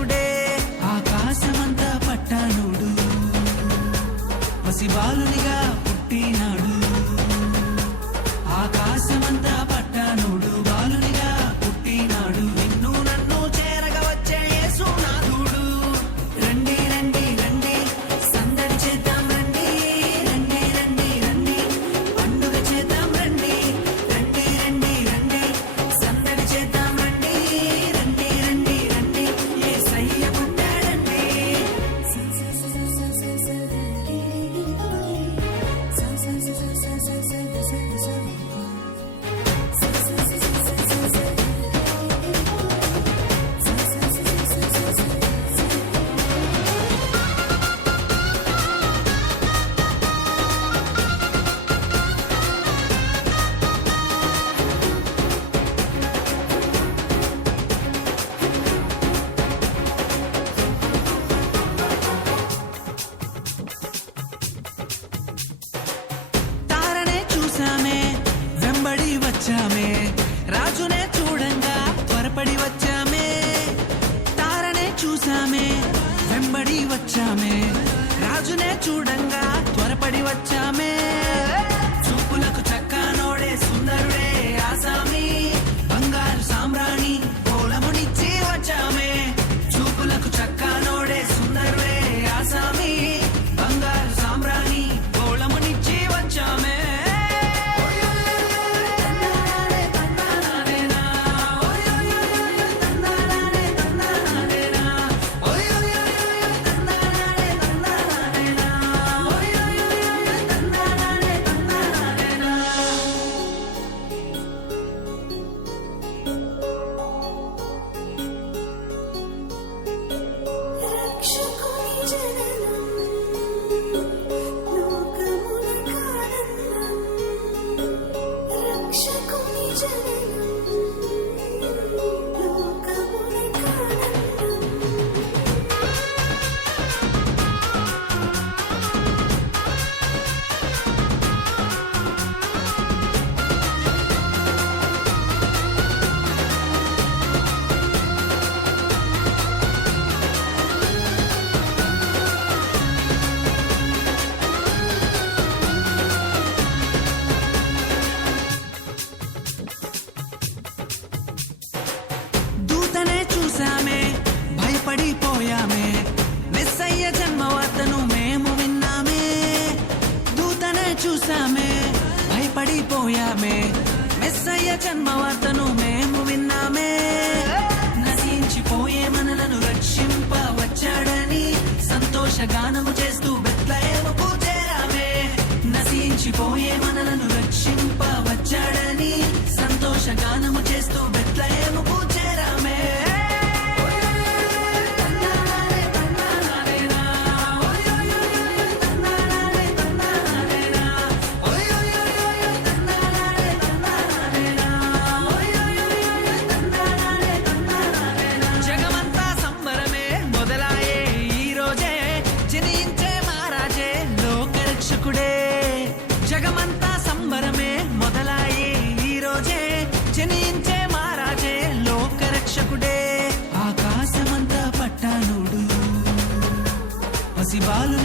నాయకుడే. ఆకాశమంతా పట్టానుడు పసిబాలునిగా పుట్టినాడు. చూసామే వెంబడి వచ్చామే. రాజునే చూడంగా త్వరపడి వచ్చామే. పోయామే మెస్సయ్య జన్మవార్తను మేము విన్నామే. దూతనే చూసామే భయపడిపోయామే. మెస్సయ్య జన్మవార్తను మేము విన్నామే. నశించిపోయే మనలను రక్షింప వచ్చాడని సంతోషగానము చేస్తూ బెత్లయేము పూజేరామే నశించిపోయే మనలను రక్షింప వచ్చాడని సంతోషగానము చేస్తూ బెత్లయేము పూజ జనించే మారాజే లోకరక్షకుడే. ఆకాశమంతా పట్టానుడు పసిబాలు